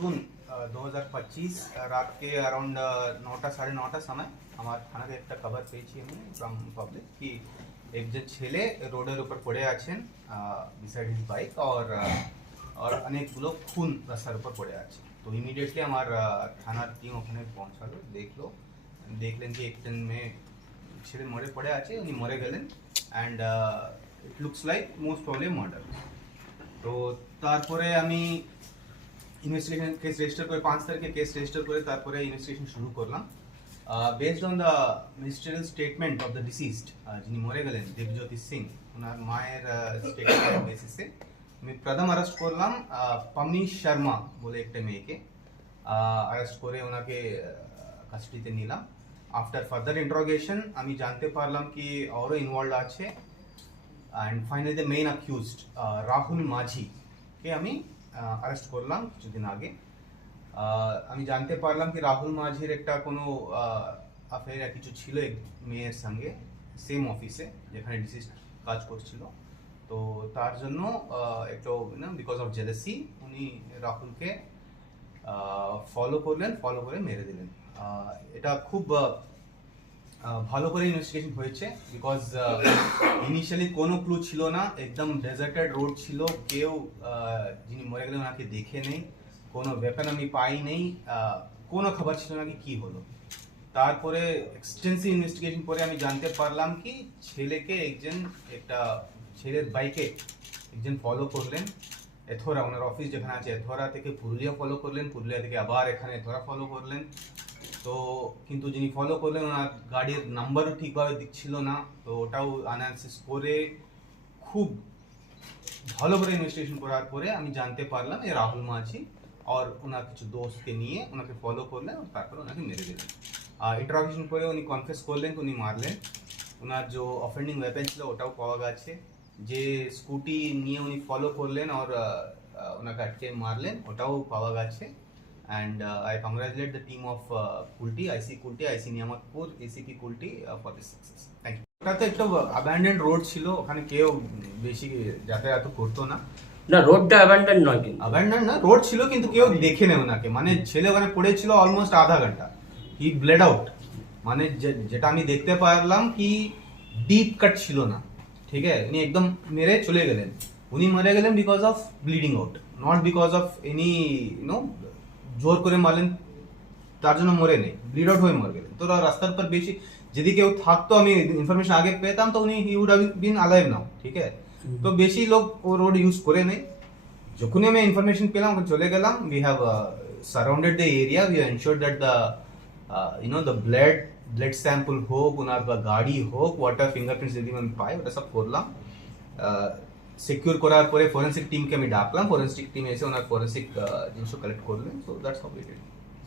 जून 2025 রাত के अराउंड 9টা 9:30 সময় আমার থানাতে একটা খবর পেয়েছি আমি ফ্রম পাবলিক কি একজন ছেলে রোডের উপর পড়ে আছেন বিসাইড হিজ বাইক और অনেকগুলো খুন রাস্তার উপর পড়ে আছে। তো ইমিডিয়েটলি আমার থানার টিম ওখানে পৌঁছালো, দেখলেন যে একজন মেয়ে ছেলে মরে পড়ে আছে, উনি মরে গেলেন and it looks like most probably murder. তো তারপরে আমি ইনভেস্টিগেশন কেস রেজিস্টার করে 5 তারিখে কেস রেজিস্টার করে তারপরে ইনভেস্টিগেশন শুরু করলাম based on the ministerial statement of the deceased, যিনি মরে গেলেন দেবজ্যোতি সিং, ওনার মায়ের স্টেটমেন্টের বেসিসে আমি প্রথম অ্যারেস্ট করলাম পমি শর্মা বলে একটা মেয়েকে অ্যারেস্ট করে ওনাকে কাস্টডিতে নিলাম। আফটার ফার্দার ইন্টারোগেশন আমি জানতে পারলাম কি আরও ইনভলভ আছে and finally the main accused Rahul মাঝিকে আমি অ্যারেস্ট করলাম কিছুদিন আগে। আমি জানতে পারলাম কি রাহুল মাঝির একটা কোনো অ্যাফেয়ার কিছু ছিল এক মেয়ের সঙ্গে সেম অফিসে যেখানে ডিসিজ কাজ করছিল। তো তার জন্য একটু বিকজ অফ জেলাসি উনি রাহুলকে ফলো করে মেরে দিলেন। এটা খুব ভালো করে ইনভেস্টিগেশন হয়েছে বিকজ ইনিশিয়ালি কোনো ক্লু ছিল না, একদম ডেজার্টেড রোড ছিল, কেউ যিনি মরে গেলেন ওনাকে দেখে নেই, কোনো ওয়েপন আমি পাই নেই, কোনো খবর ছিল না কি হলো। তারপরে এক্সটেন্সিভ ইনভেস্টিগেশন করে আমি জানতে পারলাম কি একটা ছেলের বাইকে একজন ফলো করলেন এথোরা, ওনার অফিস যেখানে আছে এথোরা থেকে পুরুলিয়া ফলো করলেন, পুরুলিয়া থেকে আবার এখানে এথোরা ফলো করলেন। তো কিন্তু যিনি ফলো করলেন ওনার গাড়ির নাম্বারও ঠিকভাবে দিচ্ছিল না, তো ওটাও অ্যানালিসিস করে খুব ভালো করে ইনভেস্টিগেশন করার পরে আমি জানতে পারলাম এই রাহুল মাঝি আর ওনার কিছু দোস্তকে নিয়ে ওনাকে ফলো করলেন আর তারপরে ওনাকে মেরে দিলেন। ইন্টারোগেশন করে উনি কনফেস করলেন উনি মারলেন, ওনার যে অফেন্ডিং ওয়েপন ছিল ওটাও পাওয়া গেছে, যে স্কুটি নিয়ে উনি ফলো করলেন আর ওনাকে আটকে মারলেন ওটাও পাওয়া গেছে। And I congratulate the team of Kulti, IC Niyamatpur, ACP Kulti for this success. Thank you. ওটা তো একটা abandoned road ছিল, ওখানে কেউ বেশি যাতায়াত করতো না। না, রোডটা অ্যাবান্ডন নয়, কিন্তু অ্যাবান্ডন না, রোড ছিল কিন্তু কেউ দেখে নেই ওনাকে, মানে ছেলে ওখানে পড়েছিল অলমোস্ট আধা ঘন্টা, হি ব্লেড আউট, মানে যেটা আমি দেখতে পারলাম কি ডিপ কাট ছিল না, ঠিক আছে, উনি একদম মেরে চলে গেলেন, উনি মরে গেলেন because of bleeding out, not because of any জোর করে মারলেন তার জন্য মরে নেই, ব্লিড আউট হয়ে মরে গেলেন। তো রাস্তার পর বেশি যদি কেউ থাকতো আমি ইনফরমেশন আগে পেতাম তো উনি he would have been alive now, ঠিক আছে। তো বেশি লোক ও রোড ইউজ করে নেই, যখনই আমি ইনফরমেশন পেলাম চলে গেলাম। We have surrounded the area, we ensure that the blood sample হোক, ওনার বা গাড়ি হোক, ওয়াটার ফিঙ্গারপ্রিন্টস যদি আমি পাই ওটা সব করলাম। সিকিউর করার পরে ফরেন্সিক টিমকে আমি ডাকলাম, ফরেন্সিক টিম এসে ওনার ফরেন্সিক জিনিস কালেক্ট করলেন। So that's how we did.